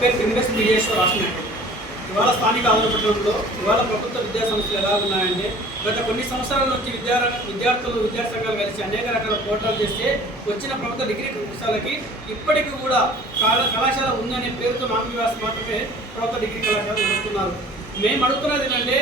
పేరు క్రిమినస్ మీడియేశ్వర రాసినట్టు. ఇవాళ స్థానిక ఆంధ్రపట్నంలో ఇవాళ ప్రభుత్వ విద్యా సంస్థలు ఎలా ఉన్నాయంటే గత కొన్ని సంవత్సరాల నుంచి విద్యా విద్యార్థులు విద్యా సంఘాలు కలిసి అనేక రకాల పోరాటాలు చేస్తే వచ్చిన ప్రభుత్వ డిగ్రీ కళాశాలకి ఇప్పటికీ కూడా కళా కళాశాల ఉందనే పేరుతో నామక మాత్రమే ప్రభుత్వ డిగ్రీ కళాశాల నడుపుతున్నారు. మేము అడుగుతున్నది ఏంటంటే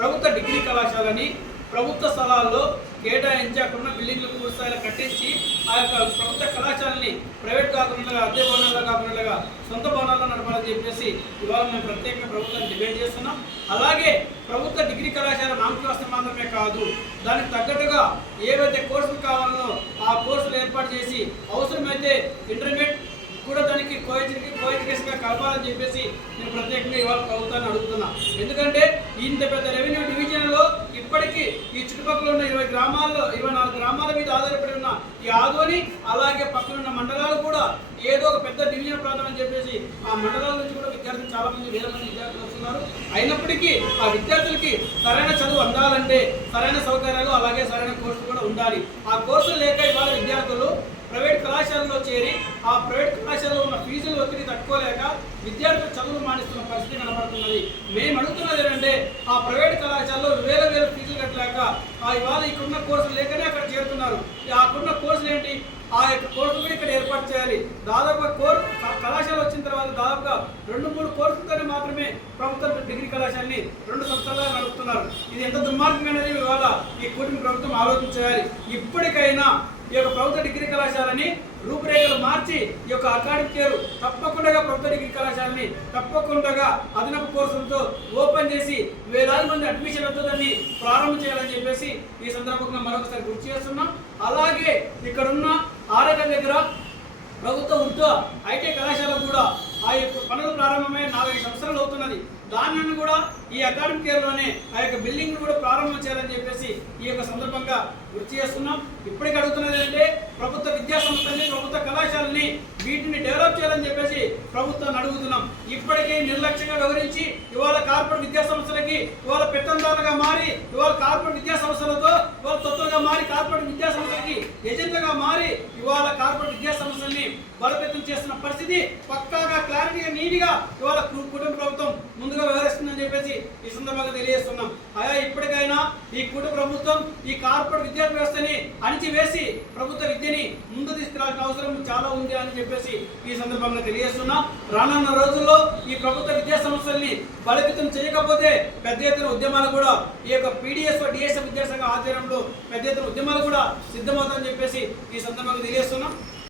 ప్రభుత్వ డిగ్రీ కళాశాలని ప్రభుత్వ స్థలాల్లో కేటాయించి అక్కడున్న బిల్డింగ్లు పూర్తిస్థాయిలో కట్టించి ఆ యొక్క ప్రభుత్వ కళాశాలని ప్రైవేట్ కాకుండా అద్దె భవనాల్లో కాకుండా సొంత భవనాల్లో నడపాలని చెప్పేసి ఇవాళ మేము ప్రత్యేకంగా ప్రభుత్వాన్ని డిబేట్ చేస్తున్నాం. అలాగే ప్రభుత్వ డిగ్రీ కళాశాల నామకాస్త మాత్రమే కాదు దానికి తగ్గట్టుగా ఏవైతే కోర్సులు కావాలనో ఆ కోర్సులు ఏర్పాటు చేసి అవసరమైతే ఇంటర్మీడియట్ కూడా దానికి కోఎడ్యుకేషన్ కోఎడ్యుకేషన్గా కలపాలని చెప్పేసి నేను ప్రత్యేకంగా ఇవాళ ప్రభుత్వాన్ని అడుగుతున్నా. ఎందుకంటే ఇంత పెద్ద రెవెన్యూ డివిజన్లో ఇప్పటికీ ఈ చుట్టుపక్కల ఉన్న ఇరవై గ్రామాల్లో ఇరవై నాలుగు గ్రామాల మీద ఆధారపడి ఉన్న ఈ ఆదోని అలా పక్కన ఉన్న మండలాలు కూడా ఏదో ఒక పెద్ద డివిజన్ ప్రాంతం అని చెప్పేసి ఆ మండలాల నుంచి కూడా విద్యార్థులు చాలా మంది వేల మంది విద్యార్థులు వస్తున్నారు. అయినప్పటికీ ఆ విద్యార్థులకి సరైన చదువు అందాలంటే సరైన సౌకర్యాలు అలాగే సరైన కోర్సులు కూడా ఉండాలి. ఆ కోర్సులు లేక ఇవాళ విద్యార్థులు ప్రైవేట్ కళాశాలలో చేరి ఆ ప్రైవేట్ కళాశాలలో ఉన్న ఫీజులు ఒత్తిడి తట్టుకోలేక విద్యార్థులు చదువులు మానేస్తున్న పరిస్థితి కనబడుతున్నది. మేము అడుగుతున్నది ఏంటంటే ఆ ప్రైవేట్ కళాశాలలో వేల వేల ఫీజులు కట్టలేక ఆ ఇవాళ ఇక్కడున్న కోర్సులు లేకనే అక్కడ చేరుతున్నారు ఈ అక్కడున్న కోర్సులు ఏంటి ఆ యొక్క కోర్సులు కూడా ఇక్కడ ఏర్పాటు చేయాలి దాదాపు కోర్ క- కళాశాల వచ్చిన తర్వాత దాదాపుగా రెండు మూడు కోర్సులతోనే మాత్రమే ప్రభుత్వ డిగ్రీ కళాశాలని రెండు సంవత్సరాలుగా నడుపుతున్నారు. ఇది ఎంత దుర్మార్గమైనది ఇవాళ ఈ కూటమి ప్రభుత్వం ఆలోచించాలి. ఇప్పటికైనా ఈ యొక్క ప్రభుత్వ డిగ్రీ కళాశాలని రూపురేఖలు మార్చి ఈ యొక్క అకాడమిక్ ఇయర్ తప్పకుండా ప్రభుత్వ డిగ్రీ కళాశాలని తప్పకుండా అదనపు కోర్సులతో ఓపెన్ చేసి వేలాది మంది అడ్మిషన్ అవుతుందని ప్రారంభం చేయాలని చెప్పేసి ఈ సందర్భంగా మరొకసారి గుర్తు చేస్తున్నాం. అలాగే ఇక్కడున్న ఆరగ దగ్గర ప్రభుత్వ వృద్ధ ఐటీ కళాశాల కూడా ఆ యొక్క పనులు ప్రారంభమై నాలుగైదు సంవత్సరాలు అవుతున్నది. దానిని కూడా ఈ అకాడమిక్ ఇయర్లోనే ఆ యొక్క బిల్డింగ్ కూడా ప్రారంభం చేయాలని చెప్పేసి ఈ యొక్క సందర్భంగా గుర్తు చేస్తున్నాం. ఇప్పటికి అడుగుతున్నది ఏంటంటే ప్రభుత్వ విద్యా సంస్థల్ని ప్రభుత్వ కళాశాలని వీటిని డెవలప్ చేయాలని చెప్పేసి ప్రభుత్వాన్ని అడుగుతున్నాం. ఇప్పటికే నిర్లక్ష్యంగా వ్యవహరించి ఇవాళ కార్పొరేట్ విద్యా సంస్థలకి ఇవాళ పెట్టందారులుగా మారి ఇవాళ కార్పొరేట్ విద్యా సంస్థలతో మారి కార్పొరేట్ విద్యా సంస్థలకి ఏజెంట్లుగా మారి ఇవాళ కార్పొరేట్ విద్యా సంస్థల్ని బలోపేతం చేస్తున్న పరిస్థితి పక్కాగా క్లారిటీగా నీటిగా ఇవాళ కుటుంబ ప్రభుత్వం ముందుగా వ్యవహరిస్తుందని చెప్పేసి ఈ సందర్భంగా తెలియజేస్తున్నాం. అయా ఇప్పటికైనా ఈ కుటుంబ ప్రభుత్వం ఈ కార్పొరేట్ విద్యా వ్యవస్థని అణిచివేసి ప్రభుత్వ విద్యని ముందు తీసుకురావాల్సిన అవసరం చాలా ఉంది అని చెప్పేసి ఈ సందర్భంగా తెలియజేస్తున్నాం. రానున్న రోజుల్లో ఈ ప్రభుత్వ విద్యా సంస్థల్ని బలోపేతం చేయకపోతే పెద్ద ఎత్తున ఉద్యమాలు కూడా ఈ యొక్క పీడిఎస్ డిఎస్ఎఫ్ విద్యాసంఘ ఆధ్వర్యంలో పెద్ద ఎత్తున ఉద్యమాలు కూడా సిద్ధమవుతాయని చెప్పేసి ఈ సందర్భంగా తెలియజేస్తున్నాం.